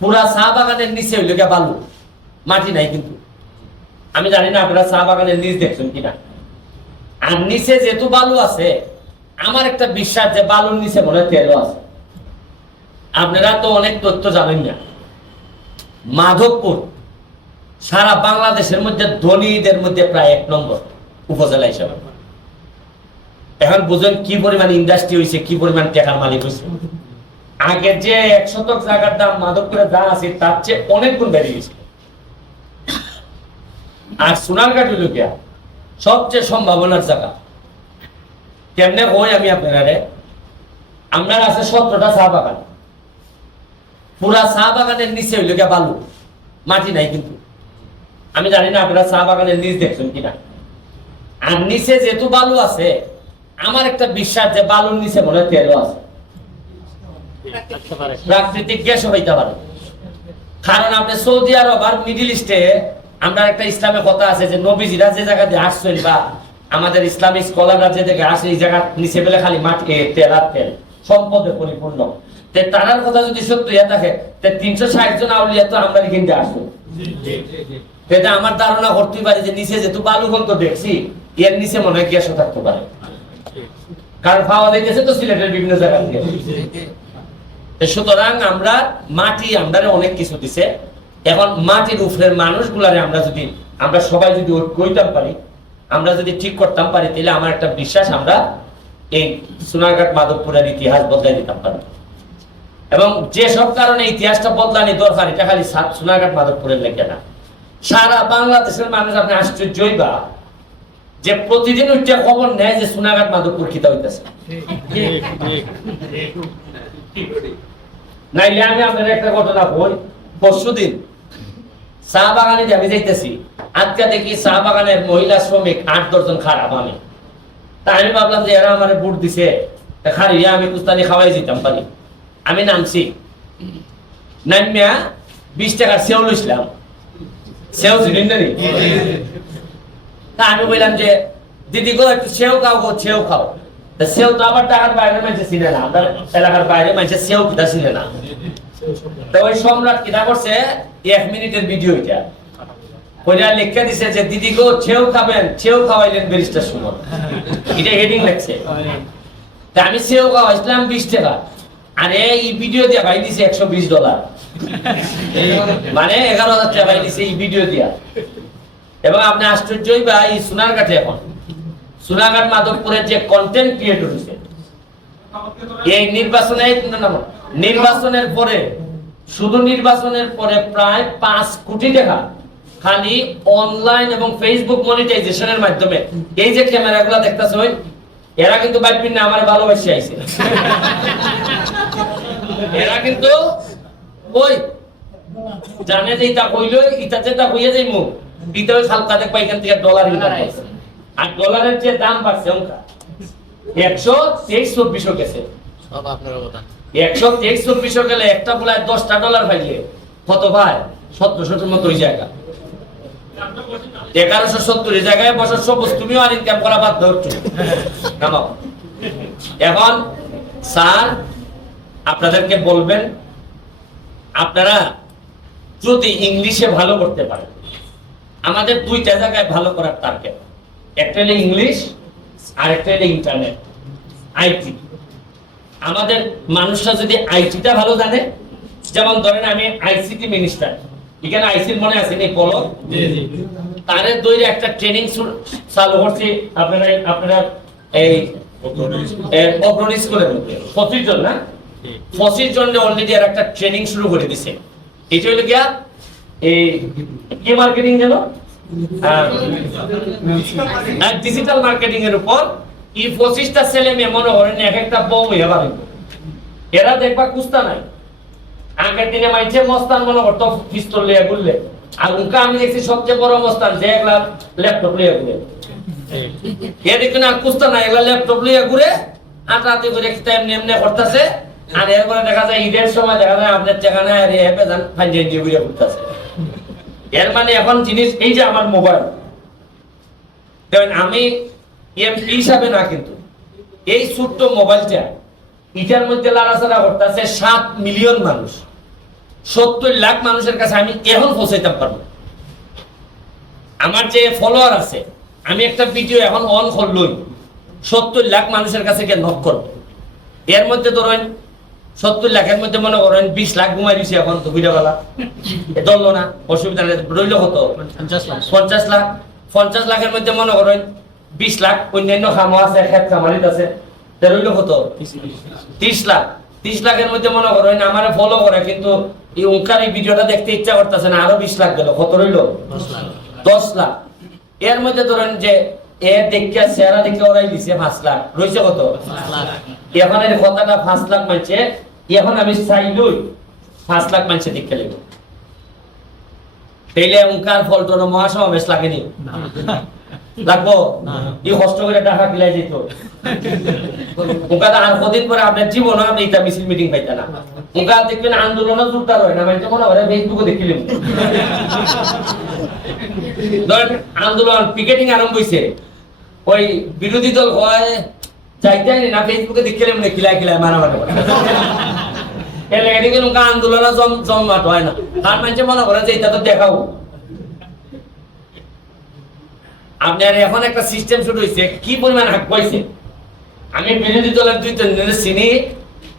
পুরা চা বাগানের নিচে হইল গিয়া বালু। মাটি নাই কিন্তু। আমি জানি না আপনারা চা বাগানের নিচ দেখছেন কিনা। আর নিচে যেহেতু বালু আছে, আমার একটা বিশ্বাস যে বালুর নিচে মনে তেলও আছে। আপনারা তো অনেক তথ্য জানেন না। মাধবপুর সারা বাংলাদেশের মধ্যে ধনীদের মধ্যে প্রায় এক নম্বর উপজেলা হিসাবে। এখন বুঝেন কি পরিমাণ ইন্ডাস্ট্রি হয়েছে কি পরিমাণ টাকার মালিক হয়েছে আগে যে এক শতক জায়গার দাম মাধবপুরে যা আছে, তার চেয়ে অনেক গুণ বেড়ে গেছে। আর সোনারঘাট হইল গিয়া সবচেয়ে সম্ভাবনার জায়গা। কেমনে কই আমি আপনারা আপনার আছে সতেরোটা চা বাগান। পুরা চা বাগানের নিচে হইল গিয়া বালু। মাটি নাই কিন্তু। আমি জানি না আপনারা চা বাগানের নিচ দেখছেন কিনা। আর নিচে যেহেতু বালু আছে, আমার একটা বিশ্বাস যে বালুর নিচে মনে তেলও আছে। প্রাকৃতিক গ্যাস হইতে পারে। কারণ আপনি সৌদি আরব আর মিডিল ইস্টে আমরা একটা ইসলামের কথা আছে যে নবীজিরা যে জায়গা দিয়ে আসছেন বা আমাদের ইসলামিক স্কলাররা যে জায়গায় আসে এই জায়গা নিচে পেলে খালি এ, তেল আর তেল সম্পদে পরিপূর্ণ। তে তারার কথা যদি সত্য ইয়া থাকে তে তিনশো ষাট জন আউলিয়া তো আমরা কিনতে আসব। এটা আমার ধারণা করতেই পারে যে নিচে যেহেতু বালুগন তো দেখছি এর নিচে মনে হয় গ্যাসও থাকতে পারে। কারণ পাওয়া যাইতেছে তো সিলেটের বিভিন্ন জায়গা থেকে। সুতরাং আমরা মাটি আমরা অনেক কিছু দিছে। এখন মাটির উপরের মানুষগুলারে আমরা যদি, আমরা সবাই যদি ঐক্য হইতাম পারি, আমরা যদি ঠিক করতাম পারি তাহলে আমার একটা বিশ্বাস, আমরা এই সোনারঘাট মাধবপুরের ইতিহাস বদলাই দিতাম পারি। এবং যে সব কারণে ইতিহাসটা বদলানি দরকার, এটা খালি সোনারঘাট মাধবপুরের লেগে না। সারা বাংলাদেশের মানুষ আপনি আশ্চর্যই বা যে প্রতিদিন ওইটা খবর নেয় যে সোনারঘাট মাধবপুর খিতা হইতেছে। নাইলে আমি আপনার একটা ঘটনা বই পরশু দিন চা বাগানে আমি যাইতেছি আজকে দেখি চা বাগানের মহিলা শ্রমিক আট দশজন খারাপ আমি। তা আমি ভাবলাম যে এরা আমার বুট দিছে খারিয়া আমি কুস্তানি খাওয়াই যেতাম পারি। আমি নামছি। নামিয়া বিশ টাকার সেও লইছিলাম। সেও চিনেন নি? আমি বললাম যে দিদি গো একটু সেও খাও গো, সেও খাও। সেও তো আবার টাকার বাইরে মানুষে চিনে না। আমাদের এলাকার বাইরে মানুষে সেও কিনা চিনে না। তো ওই সম্রাট কিনা করছে, এক মিনিটের ভিডিও এটা। দিছে যে দিদি গো সেও খাবেন, সেও খাওয়াইলেন ব্যারিস্টার সুমন। এটা হেডিং লাগছে তা আমি সেও খাওয়াইছিলাম বিশ টাকা। আর এই ভিডিও দিয়ে ভাই দিছে একশো বিশ ডলার। মানে এগারো হাজার টাকা ভাই দিছে এই ভিডিও দিয়া। এবং আপনি আশ্চর্যই বা এই সোনারঘাটে এখন। সোনারঘাট মাধবপুরের যে কন্টেন্ট ক্রিয়েট হয়েছে, এই নির্বাচনে নির্বাচনের পরে, শুধু নির্বাচনের পরে প্রায় পাঁচ কোটি টাকা খালি অনলাইন এবং ফেসবুক মনিটাইজেশনের মাধ্যমে। এই যে ক্যামেরাগুলো দেখতেছ এরা কিন্তু বাইপিন না, আমার ভালোবাসি আইছে। এরা কিন্তু ওই, জানে যে ইটা কইল, ইটা যেটা কইয়া যাই ওই হালকা দেখবা এখান থেকে ডলার ইনকাম করছে। আর ডলারের যে দাম বাড়ছে ওটা একশো তেইশ চব্বিশও গেছে। সব আপনার অবদান। একশো তেইশ চব্বিশও গেলে একটা বলে দশটা ডলার পাইলে কত ভাই? সতেরোশোর মতো ওই জায়গা। এগারোশো সত্তর এই জায়গায় বছর সবুজ তুমিও আর ইনকাম করা বাধ্য হচ্ছে। এখন স্যার আপনাদেরকে বলবেন আপনারা যদি ইংলিশে ভালো করতে পারেন আমাদের দুইটা জায়গায় ভালো করার টার্গেট একটা হলো ইংলিশ আর একটা হলো ইন্টারনেট আইটি আমাদের মানুষরা যদি আইটিটা ভালো জানে যেমন ধরেন আমি আইসিটি মিনিস্টার এখানে আইসির মনে আছে এই পলক তাদের দৈরে একটা ট্রেনিং চালু করছি আপনারা আপনারা এই অগ্রণী স্কুলের মধ্যে পঁচিশ জন না? পঁচিশ জন অলরেডি আর একটা ট্রেনিং শুরু করে দিছে। এটা হলো গিয়া এই মার্কেটিং যেন? ডিজিটাল মার্কেটিং এর উপর এই পঁচিশটা ছেলে মেয়ে, মনে করেন এক একটা বউ হয়ে এরা দেখবা কুস্তা নাই। আগের দিনে মাইছে মস্তান মনে করতো, পিস্তল লিয়ে ঘুরলে আর আমি দেখছি সবচেয়ে বড় মস্তান, যে একলা ল্যাপটপ লিয়ে ঘুরে। এ দেখুন আর কুস্তা নাই এগুলা ল্যাপটপ লিয়ে ঘুরে আটাতে করে একটা এমনি করতেছে। আর এরপরে দেখা যায় ঈদের সময় দেখা যায় আপনার চেখানে আর এ ফাইন ঘুরে এর মানে এখন জিনিস এই যে আমার মোবাইল। দেখেন, আমি এমপি হিসাবে না কিন্তু, এই ছোট্ট মোবাইলটা এটার মধ্যে লাড়াচাড়া করতেছে সাত মিলিয়ন মানুষ। সত্তর লাখ মানুষের কাছে আমি এখন পৌঁছাইতে পারব। আমার যে ফলোয়ার আছে, আমি একটা ভিডিও এখন অন করলই। সত্তর লাখ মানুষের কাছে গিয়ে নক করব। এর মধ্যে ধরেন সত্তর লাখের মধ্যে মনে করেন বিশ লাখ ঘুমাই দিছি এখন তো বুঝা বেলা। ধরলো না অসুবিধা নেই রইল কত? পঞ্চাশ লাখ। পঞ্চাশ লাখের মধ্যে মনে করেন বিশ লাখ অন্যান্য খামো আছে খেত খামারিত আছে রইল কত? ত্রিশ লাখ। ত্রিশ লাখের মধ্যে মনে করেন আমার ফলো করে কিন্তু এই উনকার এই ভিডিওটা দেখতে ইচ্ছা করতেছে না আরও বিশ লাখ গেল কত রইল? দশ লাখ। এর মধ্যে ধরেন যে এ দেখে সেরা দেখে ওরাই দিছে পাঁচ লাখ। রয়েছে কত? এখন এর কথাটা পাঁচ লাখ মানছে এখন আমি চাইলই পাঁচ লাখ মানছে দেখতে লাগবে তাইলে উনকার ফলটন মহাসমাবেশ লাগেনি? লাগবো? এই কষ্ট করে টাকা কিলাই যেত? আর কদিন পরে আপনার জীবনে আপনি এটা মিছিল মিটিং পাইতে না উনকা দেখবেন আন্দোলনও জোরদার হয় না মানে মনে হয় ফেসবুকে দেখিলাম ধরেন আন্দোলন পিকেটিং আরম্ভ হইছে। ওই বিরোধী দল হয় মনে এখন একটা সিস্টেম শুরু হয়েছে কি পরিমাণ হাক পাইছে? আমি বিরোধী দলের দুই তিনজনের চিনি,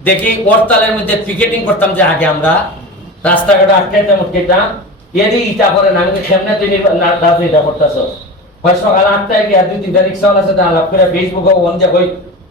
দেখি হরতালের মধ্যে পিকেটিং করতাম যে আগে আমরা। রাস্তাঘাটে আটকাইতাম উঠকাইতাম এদি ইটা করে না, আমি খেমনে তুই রাজনীতিটা করতেছ। সকাল আটটায় গিয়ে দুই তিনটা আলাপ করে ফেসবুকে ওন যে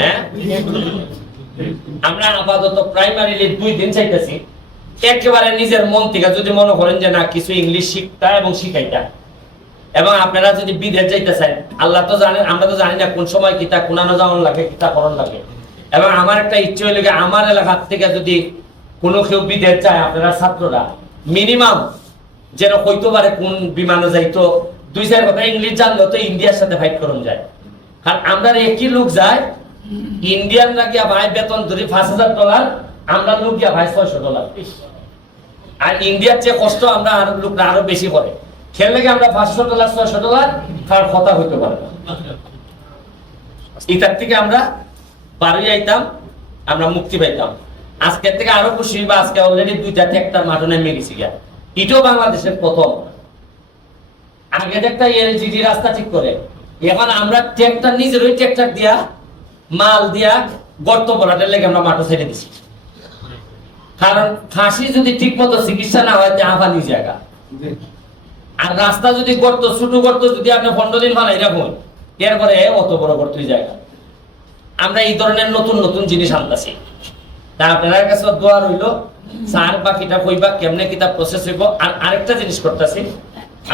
হ্যাঁ? আমরা আপাতত প্রাইমারিলি দুই দিন চাইতেছি। একেবারে নিজের মন থেকে যদি মনে করেন যে না, কিছু ইংলিশ শিখতা এবং শিখাইতা। এবং আপনারা যদি বিদেশ যাইতে চান, আল্লাহ তো জানেন, আমরা তো জানি না কোন সময় কিতা কোনানো যাওয়ান লাগে, কিতা করণ লাগে। এবং আমার একটা ইচ্ছে হইলে গিয়ে আমার এলাকার থেকে যদি কোনো কেউ বিদেশ যায়, আপনারা ছাত্ররা মিনিমাম যেন হইতে পারে কোন বিমানে যাইতো, দুই চার কথা ইংলিশ জানলেও তো ইন্ডিয়ার সাথে ফাইট করুন যায়। কারণ আমরা একই লোক যায় ইন্ডিয়ানরা গিয়া ভাই বেতন ধরি পাঁচ হাজার ডলার, আমরা লোক গিয়া ভাই ছয়শো ডলার। আর ইন্ডিয়ার যে কষ্ট আমরা আর লোকরা আরও বেশি করে। খেললে আমরা পাঁচশো ডলার, ছয়শো ডলার, তার কথা হইতে পারে ইতার থেকে আমরা বাড়ি যাইতাম আমরা মুক্তি পাইতাম। আজকের থেকে আরও খুশি বা আজকে অলরেডি দুইটা ট্র্যাক্টর মাঠে নেমে গেছি গিয়া। এটাও বাংলাদেশের প্রথম। আগে একটা এলজিডি রাস্তা ঠিক করে। এখন আমরা ট্র্যাক্টর নিজের ওই ট্র্যাক্টর দিয়া, মাল দিয়া গর্ত ভরাটের লেগে আমরা মাঠে ছেড়ে দিছি। কারণ ফাঁসি যদি ঠিক মতো চিকিৎসা না হয়, তা ফানি জায়গা। আর রাস্তা যদি গর্ত, ছোট গর্ত যদি আপনি পনেরো দিন রাখুন, এরপরে অত বড় গর্তই জায়গা। আমরা এই ধরনের নতুন নতুন জিনিস আনতেছি। তা আপনার কাছে দোয়া রইল, স্যার বা কিতা কইবা, কেমনে কিতা প্রসেস হইব? আর আরেকটা জিনিস করতেছি,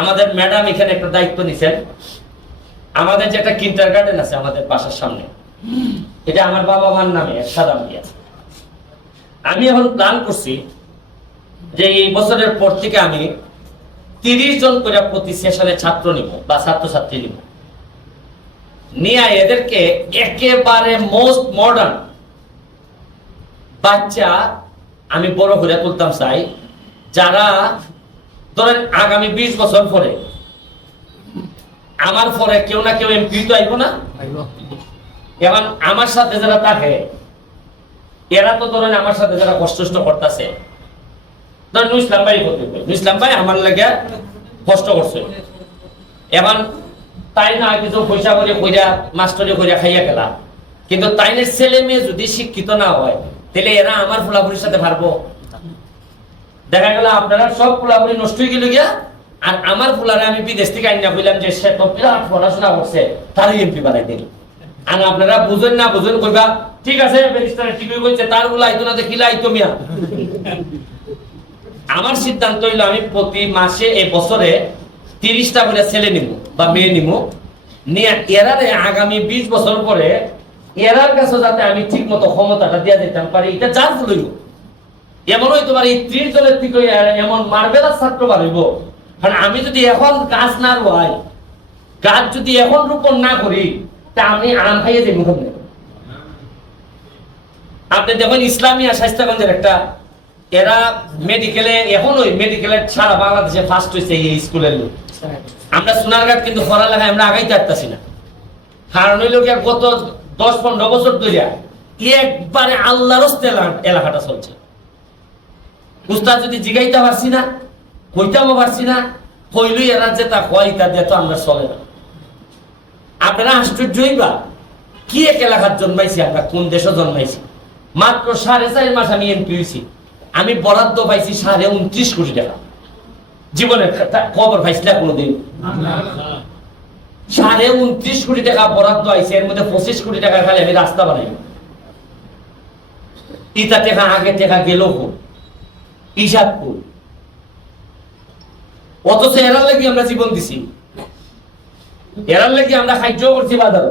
আমাদের ম্যাডাম এখানে একটা দায়িত্ব নিছেন। আমাদের যে একটা কিন্টার গার্ডেন আছে আমাদের বাসার সামনে, এটা আমার বাবা মার নামে সাদাম দিয়া। আমি এখন প্ল্যান করছি যে এই বছরের পর থেকে আমি তিরিশ জন করে প্রতি সেশনে ছাত্র নিব বা ছাত্রছাত্রী নিব। নিয়ে এদেরকে একেবারে মোস্ট মডার্ন বাচ্চা আমি বড় করে তুলতাম চাই, যারা ধরেন আগামী বিশ বছর পরে আমার পরে কেউ না কেউ এমপি তো আইব না। এখন আমার সাথে যারা থাকে এরা তো ধরেন আমার সাথে যারা কষ্ট করতেছে ধরেন ইসলাম ভাই ইসলাম ভাই আমার লাগে কষ্ট করছে। তাই না কিছু পয়সা করে কইরা মাস্টারি কইরা খাইয়া গেলা কিন্তু তাইনের ছেলে মেয়ে যদি শিক্ষিত না হয় তাহলে এরা আমার ফুলাফুলির সাথে পারব। দেখা গেল আপনারা সব ফুলাফুলি নষ্ট হয়ে গেল গিয়া আর আমার ফুলারে আমি বিদেশ থেকে আইনা বললাম যে সে তো বিরাট পড়াশোনা করছে তারই এমপি বানাই দিল। আর আপনারা বুঝেন না বুঝেন কইবা, ঠিক আছে, ব্যারিস্টার, ঠিকই কইছে, তারগুলো আইতো না দেখিলে আইতো মিয়া। আমার সিদ্ধান্ত হইল, আমি প্রতি মাসে এই বছরে তিরিশটা করে ছেলে নিব বা মেয়ে নিব নিয়ে এরারে আগামী বিশ বছর পরে এরার কাছে যাতে আমি ঠিক মতো ক্ষমতাটা দিয়ে দিতাম পারি, এটা যার লইব। এমন হইতে পারে এই ত্রিশ জনের থেকে এমন মার্বেলার ছাত্র বাড়িব কারণ আমি যদি এখন গাছ না রোয়াই গাছ যদি এখন রোপণ না করি তা আমি আরাম খাইয়ে যাই মুখ আপনি দেখুন ইসলামিয়া স্বাস্থ্যগঞ্জের একটা এরা মেডিকেলে এখন ওই মেডিকেলের সারা বাংলাদেশে ফার্স্ট হয়েছে এই স্কুলের লোক। আমরা সোনারঘাট কিন্তু পড়ালেখায় আমরা আগাইতে পারতাছি না। কারণ হইল কি গত দশ পনেরো বছর ধরে একবারে আল্লাহর এলাকাটা চলছে। উস্তাদ যদি জিগাইতে পারছি না কইতামও পারছি না। কইলই এরা যে তা কয় তা দিয়ে তো আমরা চলে না। আপনারা আশ্চর্যই বা কি এক এলাকার জন্মাইছি আমরা, কোন দেশে জন্মাইছি? মাত্র সাড়ে চার মাস আমি এমপি হয়েছি আমি বরাদ্দ পাইছি সাড়ে উনত্রিশ কোটি টাকা। জীবনের খবর পাইছি না কোনোদিন। সাড়ে উনত্রিশ কোটি টাকা বরাদ্দ আইছে, এর মধ্যে পঁচিশ কোটি টাকা খালি আমি রাস্তা বানাই ইটা টাকা, আগে টাকা গেল হিসাব কর অথচ এরার লাগি আমরা জীবন দিছি। এরার লাগি আমরা সাহায্য করছি বাজার।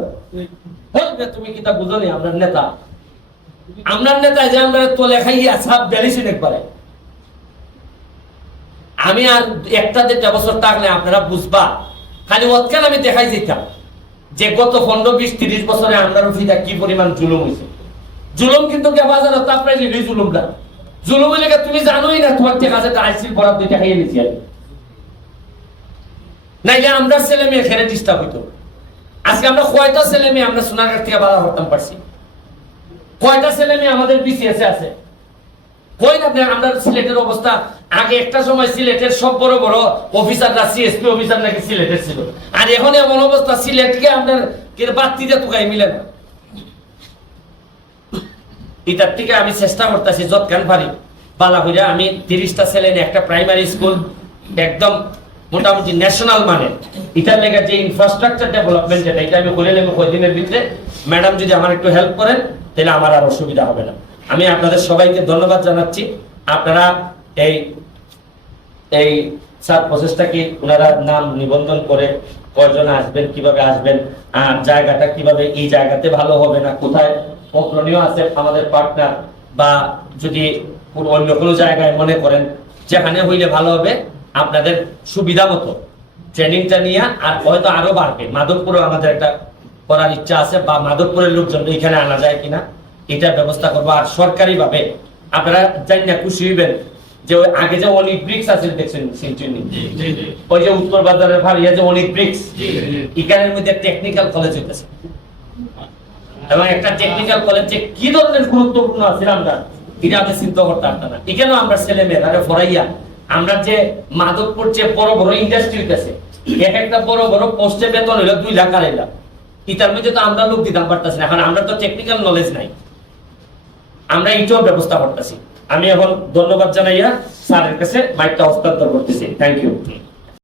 তুমি কিতা বুঝো নি আমরা নেতা। আমরার নেতা যে আমরা বেলিছেন একবারে আমি আর একটা দেড়টা বছর থাকলে আপনারা বুঝবা, খালি অতকাল আমি দেখাই যেতাম যে গত পনেরো, বিশ, তিরিশ বছরে আমরা রুফিদা কি পরিমাণ জুলুম হয়েছে জুলুম কিন্তু বাজারে তা প্রায় নিলি জুলুম না। জুলুম হইলে তুমি জানোই না তোমার ঠিক আছে আইসির বরাদ্দ দুইটা খাইয়ে নিছি আমি। নাইলে আমরা ছেলে মেয়ে খেলে ডিস্টার্ব হইতো। আজকে আমরা কয়টা ছেলে মেয়ে আমরা সোনারঘাট থেকে বাধা করতাম পারছি? কয়টা ছেলে মেয়ে আমাদের বিসিএস আছে? কই না আমরা সিলেটের অবস্থা। আগে একটা সময় সিলেটের সব বড় বড় অফিসাররা সিএসপি অফিসার নাকি সিলেটের ছিল। আর এখন এমন অবস্থা, সিলেটকে আপনার বাত্তিতে তুকাই মিলে না। এটার থেকে আমি চেষ্টা করতেছি যৎকান পারি। বালা আমি তিরিশটা ছেলে একটা প্রাইমারি স্কুল একদম মোটামুটি ন্যাশনাল মানে। এটার লেগে যে ইনফ্রাস্ট্রাকচার ডেভেলপমেন্ট যেটা, এটা আমি করে নেব কয়দিনের ভিতরে। ম্যাডাম যদি আমার একটু হেল্প করেন, তাহলে আমার আর অসুবিধা হবে না। আমি আপনাদের সবাইকে ধন্যবাদ জানাচ্ছি। আপনারা এই এই স্যার প্রসেসটা কি ওনারা নাম নিবন্ধন করে কয়জন আসবেন, কীভাবে আসবেন আর জায়গাটা কীভাবে, এই জায়গাতে ভালো হবে না, কোথায় অগ্রণীয় আছে আমাদের পার্টনার বা যদি অন্য কোনো জায়গায় মনে করেন, যেখানে হইলে ভালো হবে আপনাদের সুবিধা মতো। ট্রেনিংটা নিয়ে আর হয়তো আরও বাড়বে। মাধবপুরে আমাদের একটা করার ইচ্ছা আছে বা মাধবপুরের লোকজন এখানে আনা যায় কিনা এটার ব্যবস্থা করব। আর সরকারি ভাবে আপনারা জানি না খুশি হইবেন যে ওই আগে যে অনেক ব্রিক্স আছে দেখছেন শিলচুনি ওই যে উত্তর বাজারের ভাড়িয়া যে অনেক ব্রিক্স এখানের মধ্যে টেকনিক্যাল কলেজ হইতেছে। এবং একটা টেকনিক্যাল কলেজ যে কি ধরনের গুরুত্বপূর্ণ আছে আমরা এটা আপনি চিন্তা করতে পারতাম না। এখানেও আমরা ছেলে মেয়েরা ফরাইয়া আমরা যে মাদকপুর যে বড় বড় ইন্ডাস্ট্রি হইতেছে, এক একটা বড় বড় পোস্টে বেতন হইল দুই লাখ আড়াই লাখ। ইতার মধ্যে তো আমরা লোক দিতাম পারতাছি না, এখন আমরা তো টেকনিক্যাল নলেজ নাই। আমরা এইটাও ব্যবস্থা করতেছি। আমি এখন ধন্যবাদ জানাইয়া স্যারের কাছে মাইকটা হস্তান্তর করতেছি। Thank you